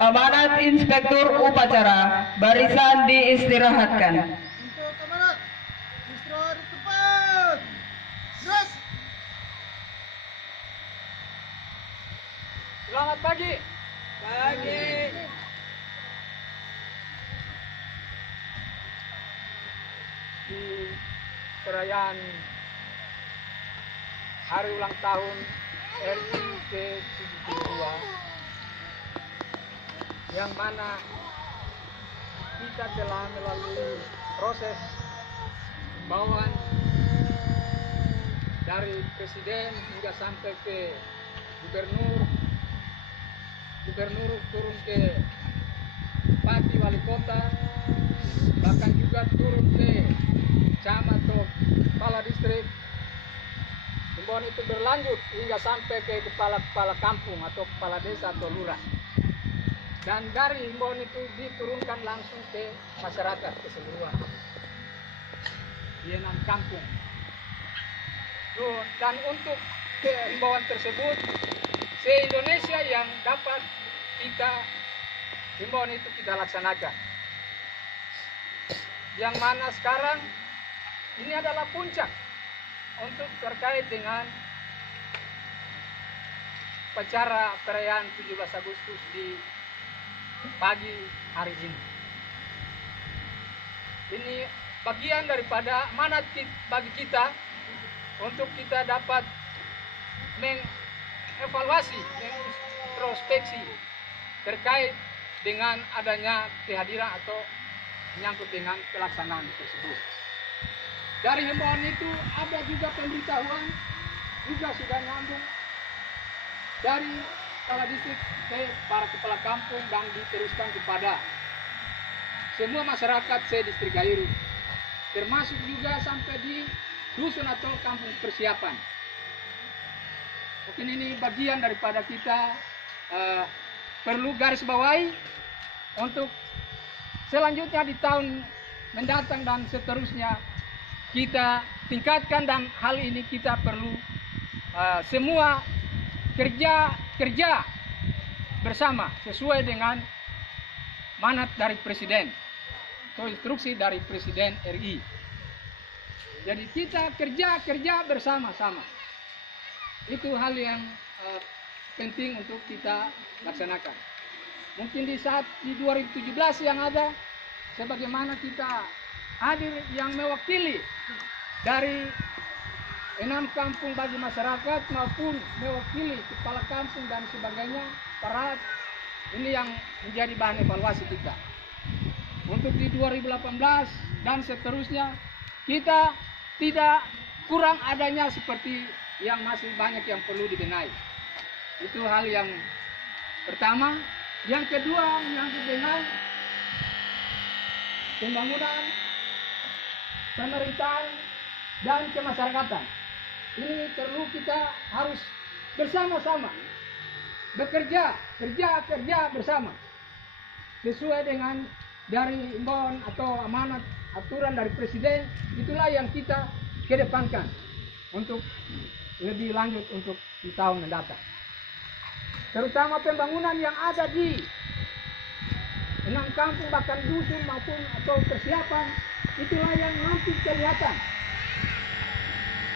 Amanat Inspektur Upacara, barisan diistirahatkan. Untuk amanat, istirahat di tempat. Gerak. Selamat pagi. Pagi. Di perayaan hari ulang tahun RI ke-72 yang mana kita telah melalui proses himbauan dari presiden hingga sampai ke gubernur turun ke bupati wali kota, bahkan juga turun ke camat atau kepala distrik. Himbauan itu berlanjut hingga sampai ke kepala kampung atau kepala desa atau lurah. Dan dari himbauan itu diturunkan langsung ke masyarakat keseluruhan di 6 kampung. Dan untuk himbauan tersebut, se-Indonesia yang dapat himbauan itu kita laksanakan. Yang mana sekarang ini adalah puncak untuk terkait dengan upacara perayaan 17 Agustus di pagi hari ini. Ini bagian daripada amanat bagi kita untuk kita dapat mengevaluasi, mengintrospeksi terkait dengan adanya kehadiran atau menyangkut dengan pelaksanaan tersebut. Dari himbauan itu ada juga pemberitahuan, juga sudah nyambung dari kepala distrik ke para kepala kampung dan diteruskan kepada semua masyarakat se-distrik Gairu, termasuk juga sampai di dusun atau kampung persiapan. Mungkin ini bagian daripada kita perlu garis bawahi untuk selanjutnya di tahun mendatang dan seterusnya kita tingkatkan, dan hal ini kita perlu semua kerja bersama sesuai dengan manat dari Presiden atau instruksi dari Presiden RI. Jadi kita kerja bersama-sama. Itu hal yang penting untuk kita laksanakan. Mungkin di saat di 2017 yang ada, sebagaimana kita hadir yang mewakili dari 6 kampung bagi masyarakat maupun mewakili kepala kampung dan sebagainya, para ini yang menjadi bahan evaluasi kita. Untuk di 2018 dan seterusnya, kita tidak kurang adanya seperti yang masih banyak yang perlu dibenahi. Itu hal yang pertama. Yang kedua, menyangkut dengan pembangunan, pemerintahan, dan kemasyarakatan. Ini perlu kita harus bersama-sama bekerja bersama sesuai dengan dari himbauan atau amanat aturan dari Presiden. Itulah yang kita kedepankan untuk lebih lanjut untuk di tahun mendatang, terutama pembangunan yang ada di 6 kampung bahkan dusun maupun atau persiapan. Itulah yang nanti kelihatan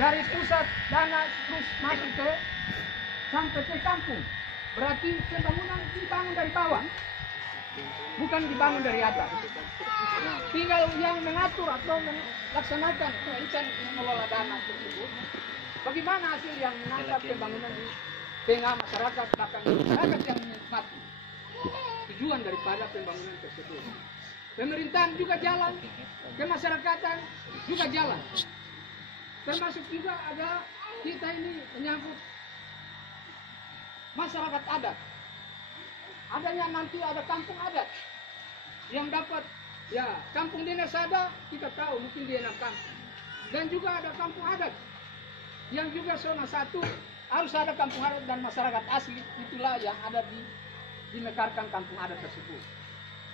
dari pusat dana terus masuk ke sampai ke kampung. Berarti pembangunan dibangun dari bawah, bukan dibangun dari atas. Tinggal yang mengatur atau melaksanakan kaitan mengelola dana tersebut. Bagaimana hasil yang menangkap pembangunan di tengah masyarakat, bahkan masyarakat yang menikmati tujuan daripada pembangunan tersebut. Pemerintahan juga jalan, kemasyarakatan juga jalan. Termasuk juga ada kita ini menyangkut masyarakat adat. Adanya nanti ada kampung adat yang dapat, ya kampung dinas ada, kita tahu mungkin di 6 kampung. Dan juga ada kampung adat yang juga zona 1 harus ada kampung adat dan masyarakat asli. Itulah yang ada dimekarkan kampung adat tersebut,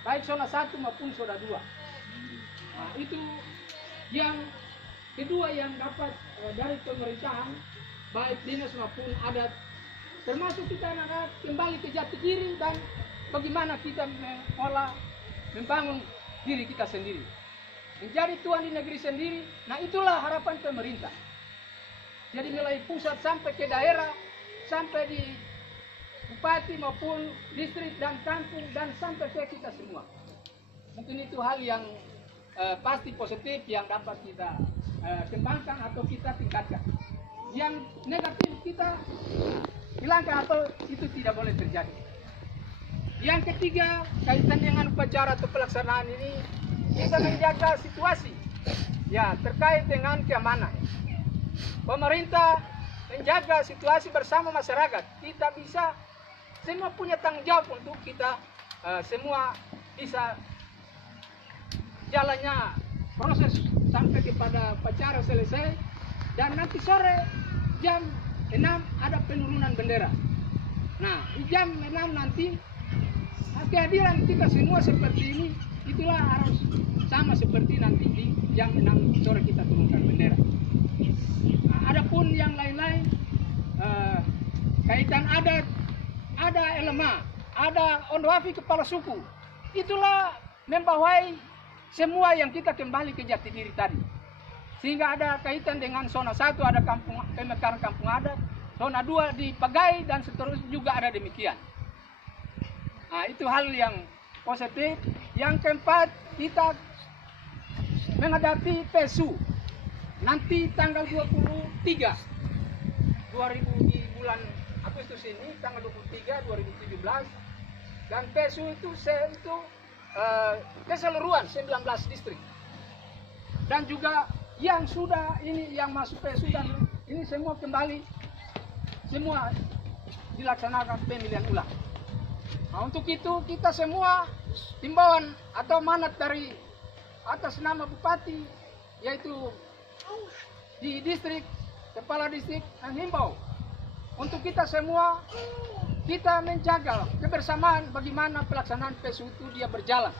baik zona 1 maupun zona 2. Nah, itu yang kedua yang dapat dari pemerintahan, baik dinas maupun adat, termasuk kita kembali ke jati diri dan bagaimana kita mengolah, membangun diri kita sendiri, menjadi tuan di negeri sendiri. Nah, itulah harapan pemerintah. Jadi mulai pusat sampai ke daerah, sampai di bupati maupun distrik dan kampung dan sampai ke kita semua. Mungkin itu hal yang pasti positif yang dapat kita kembangkan atau kita tingkatkan. Yang negatif kita hilangkan atau itu tidak boleh terjadi. Yang ketiga, kaitan dengan upacara atau pelaksanaan ini, kita menjaga situasi ya terkait dengan keamanan. Pemerintah menjaga situasi bersama masyarakat. Kita bisa semua punya tanggung jawab untuk kita semua bisa jalannya proses sampai kepada upacara selesai, dan nanti sore jam 6 ada penurunan bendera. Nah, di jam 6 nanti kehadiran kita semua seperti ini, itulah harus sama seperti nanti di jam 6 sore kita turunkan bendera. Nah, adapun yang lain-lain kaitan adat, ada elema, ada ondoafi kepala suku, itulah membawai semua yang kita kembali ke jati diri tadi. Sehingga ada kaitan dengan zona 1 ada kampung pemekaran kampung adat, zona 2 di Pagai dan seterusnya juga ada demikian. Nah, itu hal yang positif. Yang keempat, kita menghadapi PSU. Nanti tanggal 23 di bulan Agustus ini, tanggal 23 2017, dan PSU itu keseluruhan 19 distrik. Dan juga yang sudah ini yang masuk PSU dan ini semua kembali semua dilaksanakan pemilihan ulang. Nah, untuk itu kita semua himbauan atau manat dari atas nama bupati, yaitu di distrik, kepala distrik, menghimbau untuk kita semua, kita menjaga kebersamaan bagaimana pelaksanaan PSU itu dia berjalan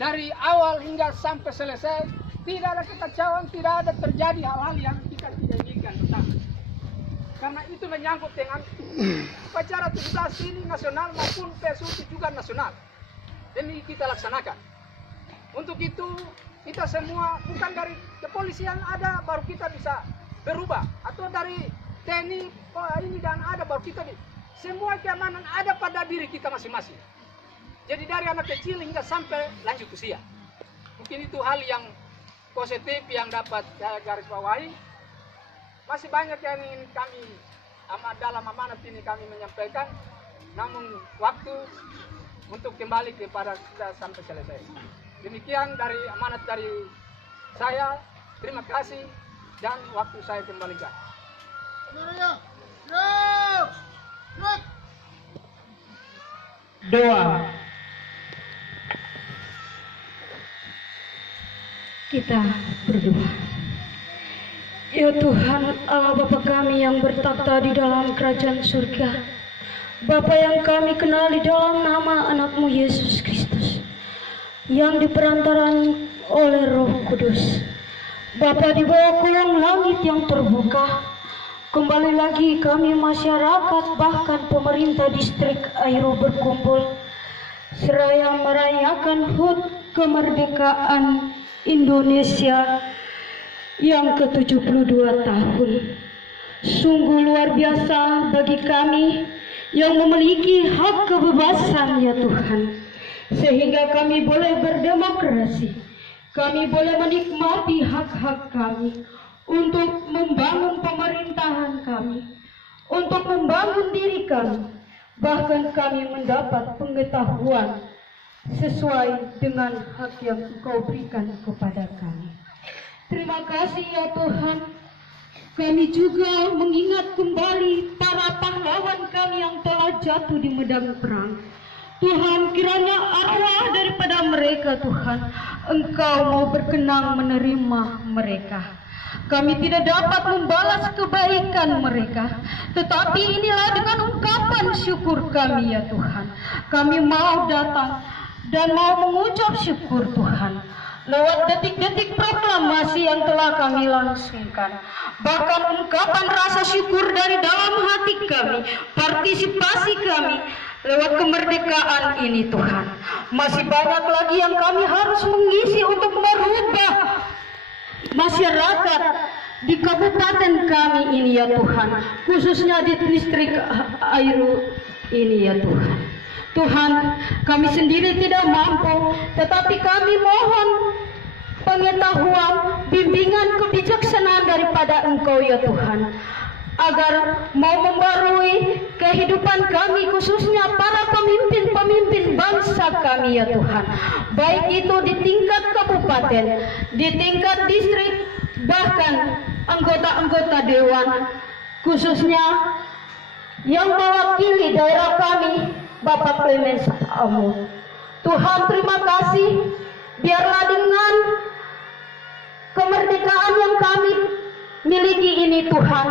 dari awal hingga sampai selesai. Tidak ada kekacauan, tidak ada terjadi hal-hal yang kita tidak inginkan. Karena itu menyangkut dengan upacara 17 ini nasional maupun PSU itu juga nasional. Demi kita laksanakan. Untuk itu kita semua, bukan dari kepolisian ada baru kita bisa berubah, atau dari TNI ini dan ada baru kita bisa. Semua keamanan ada pada diri kita masing-masing. Jadi dari anak kecil hingga sampai lanjut usia. Mungkin itu hal yang positif yang dapat saya garis bawahi. Masih banyak yang ingin kami dalam amanat ini kami menyampaikan, namun waktu untuk kembali kepada kita sampai selesai. Demikian dari amanat dari saya. Terima kasih dan waktu saya kembalikan. Doa. Kita berdoa. Ya Tuhan Allah Bapa kami yang bertata di dalam kerajaan surga, Bapa yang kami kenal di dalam nama anak-Mu Yesus Kristus, yang diperantaran oleh Roh Kudus. Bapa, di bawah kolong langit yang terbuka, kembali lagi kami masyarakat bahkan pemerintah distrik Airo berkumpul seraya merayakan HUT kemerdekaan Indonesia yang ke-72 tahun. Sungguh luar biasa bagi kami yang memiliki hak kebebasan, ya Tuhan, sehingga kami boleh berdemokrasi, kami boleh menikmati hak-hak kami untuk membangun pemerintahan kami, untuk membangun diri kami, bahkan kami mendapat pengetahuan sesuai dengan hak yang Engkau berikan kepada kami. Terima kasih ya Tuhan. Kami juga mengingat kembali para pahlawan kami yang telah jatuh di medan perang. Tuhan, kiranya arwah daripada mereka, Tuhan, Engkau mau berkenan menerima mereka. Kami tidak dapat membalas kebaikan mereka, tetapi inilah dengan ungkapan syukur kami ya Tuhan. Kami mau datang dan mau mengucap syukur Tuhan lewat detik-detik proklamasi yang telah kami langsungkan. Bahkan ungkapan rasa syukur dari dalam hati kami, partisipasi kami Lewat kemerdekaan ini Tuhan, masih banyak lagi yang kami harus mengisi untuk merubah masyarakat di kabupaten kami ini ya Tuhan, khususnya di distrik Airu ini ya Tuhan. Tuhan, kami sendiri tidak mampu, tetapi kami mohon pengetahuan, bimbingan, kebijaksanaan daripada Engkau ya Tuhan, agar mau membarui kehidupan kami, khususnya para pemimpin-pemimpin bangsa kami ya Tuhan, baik itu di tingkat kabupaten, di tingkat distrik, bahkan anggota-anggota dewan, khususnya yang mewakili daerah kami, Bapak Clemens Amu. Tuhan, terima kasih, biarlah dengan kemerdekaan yang kami miliki ini Tuhan,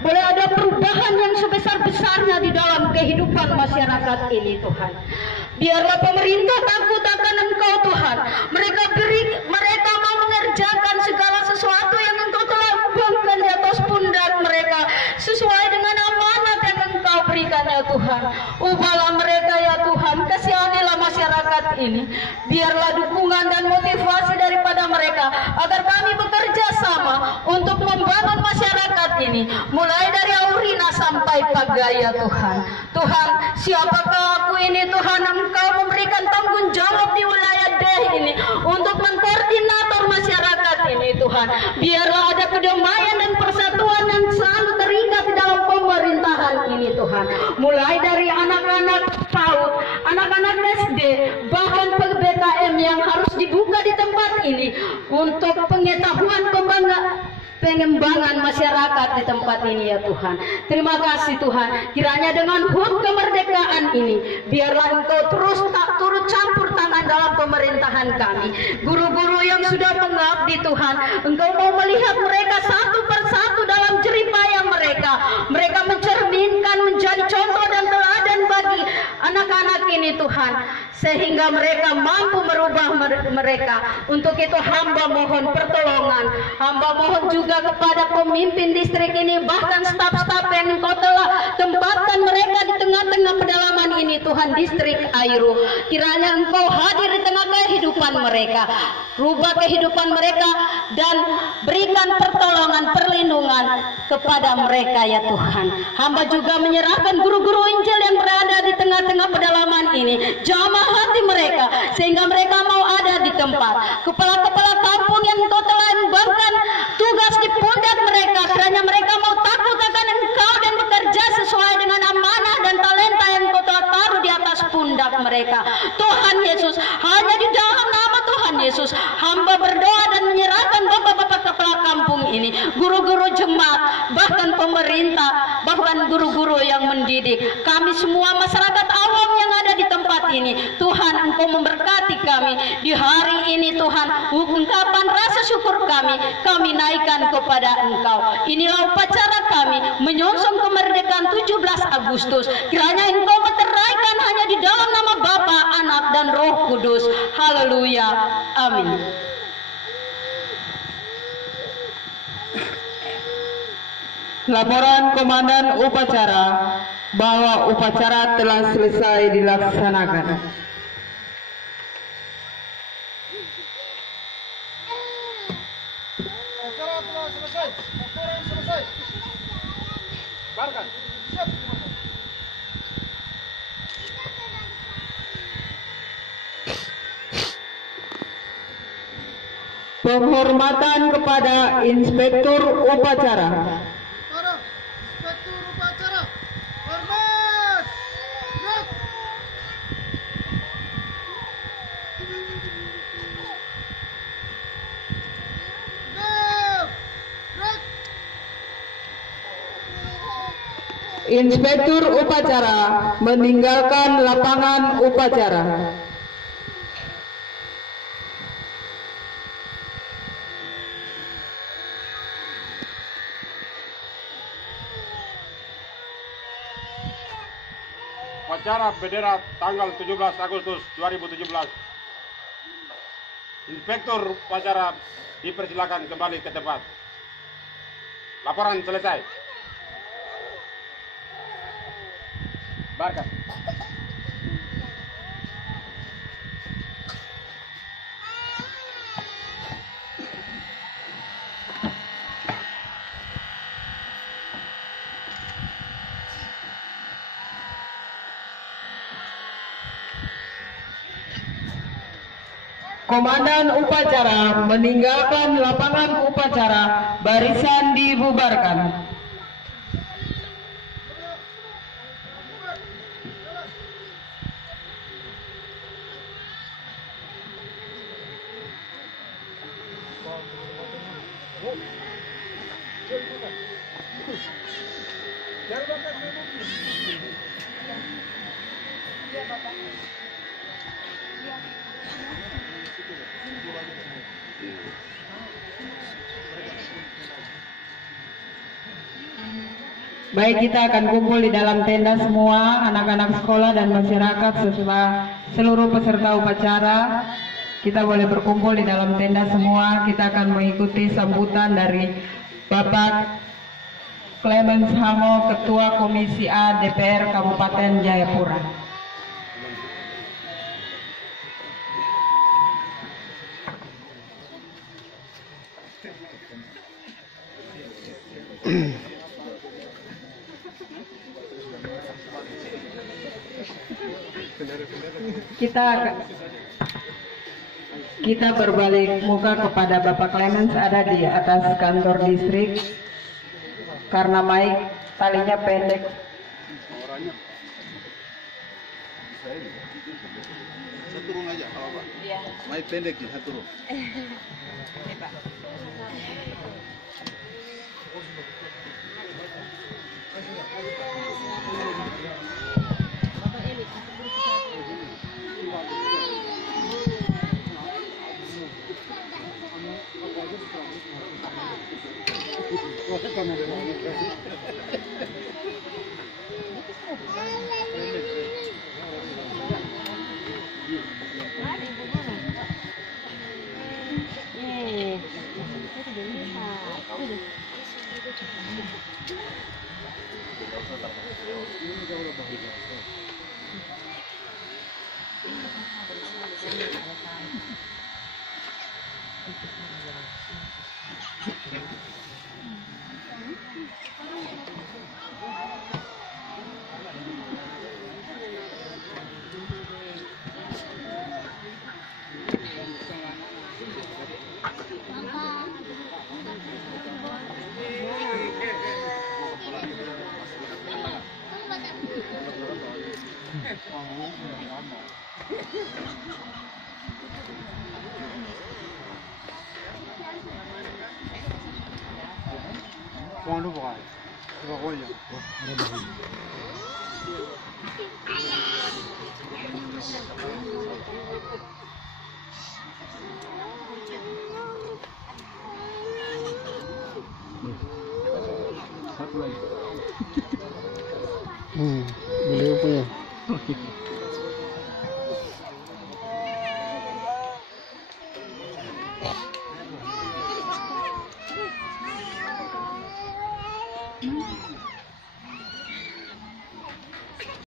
boleh ada perubahan yang sebesar-besarnya di dalam kehidupan masyarakat ini Tuhan. Biarlah pemerintah takut akan Engkau Tuhan. Mereka mau mengerjakan segala sesuatu yang Engkau telah bebankan di atas pundak mereka, sesuai dengan amanat yang Engkau berikan ya Tuhan. Ubahlah mereka ya Tuhan, kasihanilah masyarakat ini. Biarlah dukungan dan motivasi daripada mereka, agar kami bekerja sama untuk membangun masyarakat ini, mulai dari Aurina sampai Pagaya Tuhan. Tuhan, siapakah aku ini Tuhan? Engkau memberikan tanggung jawab di wilayah Deh ini untuk mengkoordinator masyarakat ini Tuhan. Biarlah ada kedamaian dan persatuan yang selalu terikat di dalam pemerintahan ini Tuhan. Mulai dari anak-anak PAUD, anak-anak SD, bahkan PBKM yang harus dibuka di tempat ini untuk pengetahuan pengembangan masyarakat di tempat ini ya Tuhan. Terima kasih Tuhan, kiranya dengan HUT kemerdekaan ini, biarlah Engkau terus tak turut campur tangan dalam pemerintahan kami. Guru-guru yang sudah mengabdi Tuhan, Engkau mau melihat mereka satu persatu dalam jeripaya mereka. Mereka mencerminkan, menjadi contoh dan teladan bagi anak-anak ini Tuhan, sehingga mereka mampu merubah mereka. Untuk itu hamba mohon pertolongan, hamba mohon juga kepada pemimpin distrik ini, bahkan staf-staf yang Engkau telah tempatkan mereka di tengah-tengah pedalaman ini Tuhan, distrik Airu. Kiranya Engkau hadir di tengah kehidupan mereka, rubah kehidupan mereka, dan berikan pertolongan, perlindungan kepada mereka ya Tuhan. Hamba juga menyerahkan guru-guru Injil yang berada di tengah-tengah pedalaman ini, jamah hati mereka sehingga mereka mau ada di tempat. Kepala-kepala kampung yang Engkau telah embankan tugas di pundak mereka, kiranya mereka mau takut akan Engkau dan bekerja sesuai dengan amanah dan talenta yang Engkau telah taruh di atas pundak mereka. Tuhan Yesus, hanya di dalam nama Tuhan Yesus, hamba berdoa dan menyerahkan bapak-bapak kepala kampung ini, guru-guru jemaat, bahkan pemerintah, bahkan guru-guru yang mendidik, kami semua masyarakat awam yang ada di tempat ini. Tuhan, Engkau memberkati kami di hari ini Tuhan. Ungkapan rasa syukur kami naikkan kepada Engkau. Inilah upacara kami menyongsong kemerdekaan 17 Agustus. Kiranya Engkau meteraikan hanya di dalam nama Bapa, Anak, dan Roh Kudus. Haleluya. Amin. Laporan Komandan Upacara bahwa upacara telah selesai dilaksanakan. Acara telah selesai. Laporan selesai. Barkan. Siap. Penghormatan kepada Inspektur Upacara. Para Inspektur Upacara. Hormat. Gerak. Gerak. Gerak. Inspektur Upacara meninggalkan lapangan upacara. Upacara bendera tanggal 17 Agustus 2017. Inspektur upacara dipersilakan kembali ke tempat. Laporan selesai. Barkan. Komandan upacara meninggalkan lapangan upacara, barisan dibubarkan. Baik, kita akan kumpul di dalam tenda semua, anak-anak sekolah dan masyarakat serta seluruh peserta upacara. Kita boleh berkumpul di dalam tenda semua. Kita akan mengikuti sambutan dari Bapak Clemens Hango, Ketua Komisi A DPR Kabupaten Jayapura. Kita berbalik muka kepada Bapak Clemens, ada di atas kantor distrik karena mic talinya pendek. Satu turun aja, apa? Iya. Mic pendek ya, satu turun. Boleh apa ya?